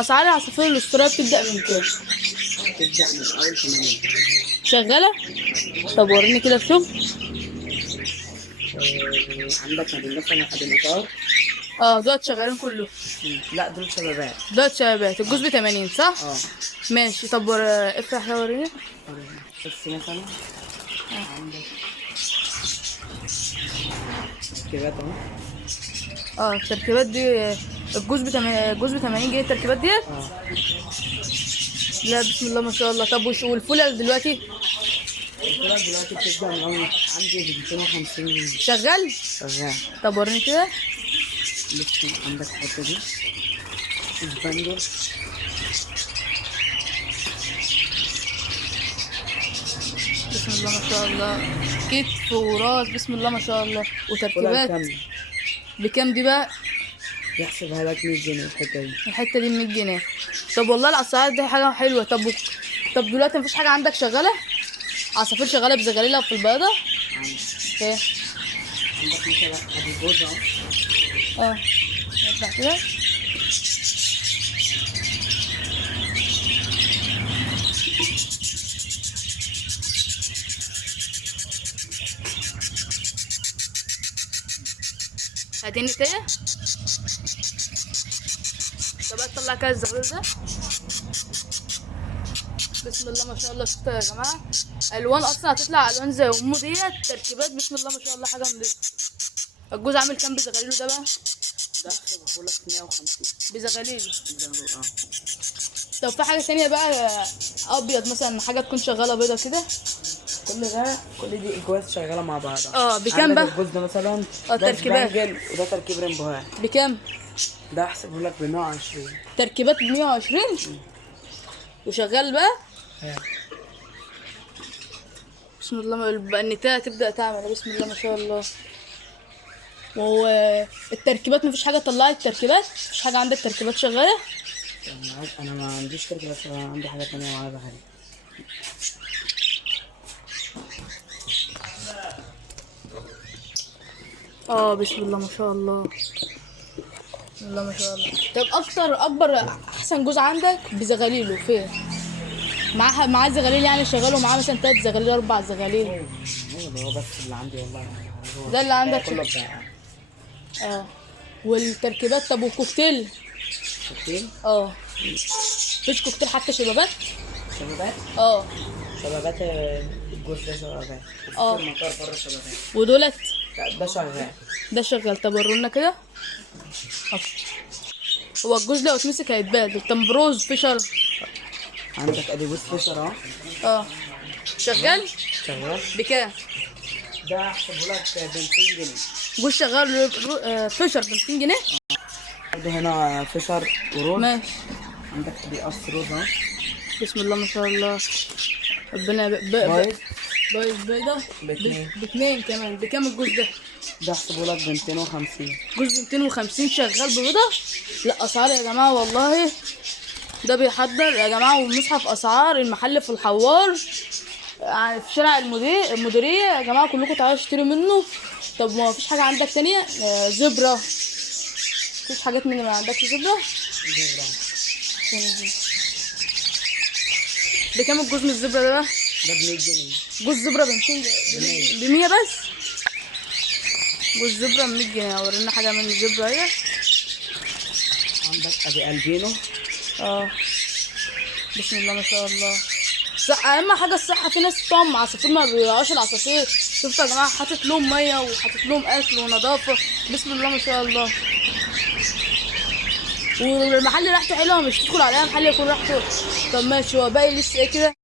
اسعار العصافير الاسطوريه بتبدا من كام؟ تبدأ من أول 80. شغاله؟ طب وريني كده في شغل. عندك مثلا أبي مطار. اه دول شغالين كله. لا دول شبابات. دول شبابات الجوز ب 80 صح؟ اه. ماشي. طب افتح ده وريني. بس مثلا عندك تركيبات اهو. التركيبات دي الجوز ب 80، الجوز ب 80 جنيه التركيبات ديت. اه. لا بسم الله ما شاء الله. طب والفلل دلوقتي الفلوس دلوقتي بتبدأ من أول عندي ب 250 جنيه. شغال؟ شغال. طب وريني كده. لسه عندك الحتة دي البندل. بسم الله ما شاء الله. كتف وراس بسم الله ما شاء الله. فلوس وتركيبات كاملة. بكام دي بقى؟ يحسبها لك 100 جنيه الحتة دي. الحته دي 100 جنيه. طب والله الاسعار دي حاجه حلوه. طب دلوقتي مفيش حاجه عندك شغاله؟ عصافير شغاله بزغاليلها في البيضه؟ ايه؟ عندك مثلا أبي جوز اهو. اه اطلع كده. هاتيني كده. طب اطلع كده الزغلول ده. بسم الله ما شاء الله. شفتوا يا جماعه الوان اصلا هتطلع الوان زي امه ديت. تركيبات بسم الله ما شاء الله حاجه نضيفه. الجوز عامل كام بزغاليله ده بقى؟ ده هحسبه لك 150 بزغاليله. اه. طب في حاجه تانية بقى ابيض مثلا حاجه تكون شغاله بيضه كده؟ كل دي اجواز شغاله مع بعضها. بكام عندك بقى؟ الجوز ده مثلا ده تركيبات سبانجل وده تركيب ريمبوهات. بكام؟ ده احسبه لك ب 120. تركيبات ب 120 وشغال بقى. بسم الله النتايه تبدا تعمل بسم الله ما شاء الله. وهو التركيبات مفيش حاجه طلعت تركيبات؟ مفيش حاجه عندك تركيبات شغاله؟ انا ما عنديش تركيبات، انا عندي حاجه تانية وعايزها حاجه. بسم الله ما شاء الله. بسم الله ما شاء الله. طب اكبر احسن جوز عندك بزغاليله فين؟ معاه زغاليل يعني شغال ومعاه مثلا 3 زغاليل 4 زغاليل. هو ده هو بس اللي عندي والله. هو ده اللي عندك كله بتاع. والتركيبات. طب والكوكتيل؟ كوكتيل. مفيش كوكتيل حتى شبابات؟ شبابات. شبابات الجوز ده شبابات. المطار بره شبابات. ودولت؟ لا ده شغال. ده شغال. طب ورونا كده. هو الجوز لو اتمسك هيتبهدل. تمبروز فيشر. عندك ادي جوز فيشر اهو. شغال؟ شغال. بكام؟ ده احسبه لك ب 200 جنيه. جوز شغال فيشر ب 200 جنيه؟ برضه هنا فيشر وروز. ماشي. عندك دي قص روز اهو. بسم الله ما شاء الله. ربنا بايظ. بيضة باتنين كمان. بكام الجوز ده؟ ده احسبه لك ب 250. جوز ب 250 شغال ببيضة؟ لا اسعار يا جماعة والله. ده بيحضر يا جماعة ومصحف اسعار المحل في الحوار يعني في شارع المديرية يا جماعة. كلكم تعالوا تشتروا منه. طب ما فيش حاجة عندك تانية؟ زبرة؟ مفيش حاجات من اللي ما عندكش زبرة؟ بكام الجوز من الزبرة ده بقى؟ ده ب 100 جنيه. جوز زبرة ب 200 ب 100 بس؟ جوز زبرة ب 100 جنيه. ورينا حاجة من الزبرة اهي. عندك ادي البينو. بسم الله ما شاء الله. اهم حاجه الصحه. في ناس بتوع عصافير ما بيبيعوش العصافير. شفتوا يا جماعه حاطط لهم ميه وحاطط لهم اكل ونظافه. بسم الله ما شاء الله. والمحل ريحته حلوه مش تدخل عليها محل يكون ريحته. طب ماشي. هو باقي لسه ايه كده؟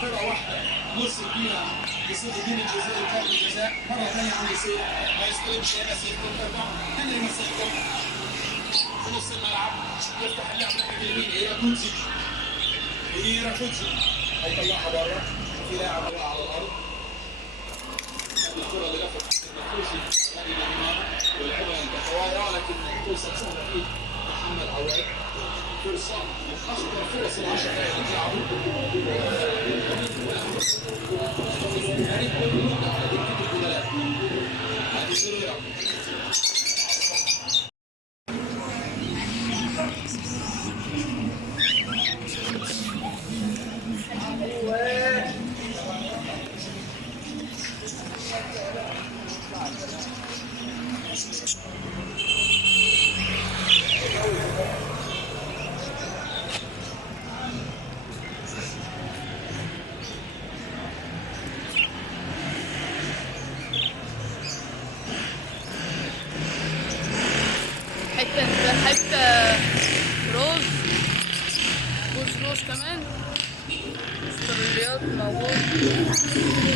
فرقه واحده مرسل فيها يصير الدين الجزائري ضربه جزاء مره ثانيه عم يصير ما يستلمش انس يكون ترجع هنري مسيرته في نص الملعب يفتح اللعب ناحيه اليمين ايراكوتشي هيطلعها بره في لاعب وقع على الارض الكره اللي لفت النقوشي هذه الامانه ولعبها الكفوايا ولكن توصل سهله في محمد عواد فرصه من اخطر فرص العشر دقائق اللي لعبوا هذه سيريرا حتة روز روز كمان استراليات موجود.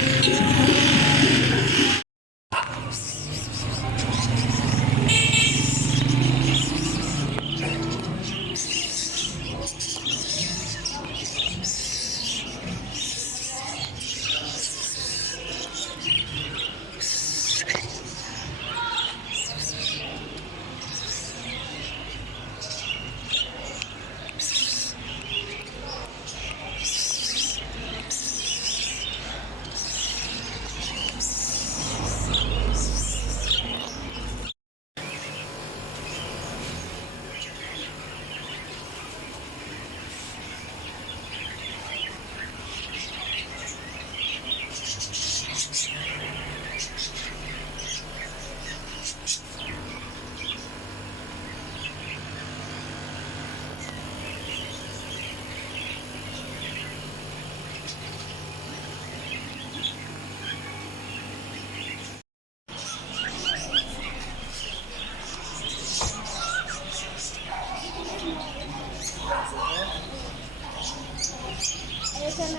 كان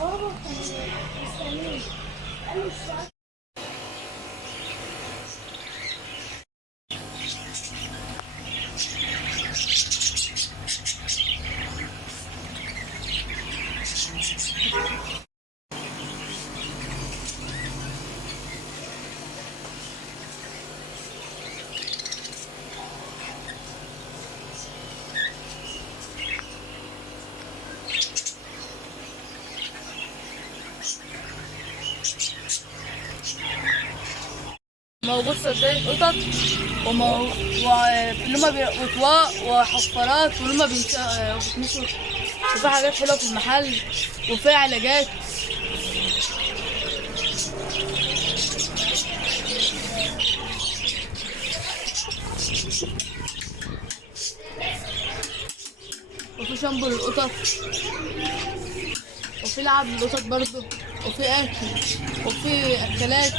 بابا كان مستنيني قال لي الساعة موجود صدقني قطط واللي هما وطواق وحفارات واللي هما بيتنسوا، وفي حاجات حلوة في المحل وفي علاجات. وفي شامبو للقطط وفي لعب للقطط برضه وفي اكل وفي اكلات.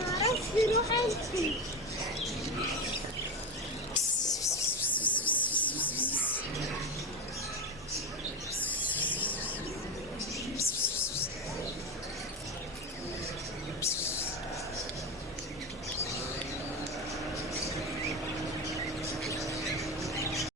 معرفش يروح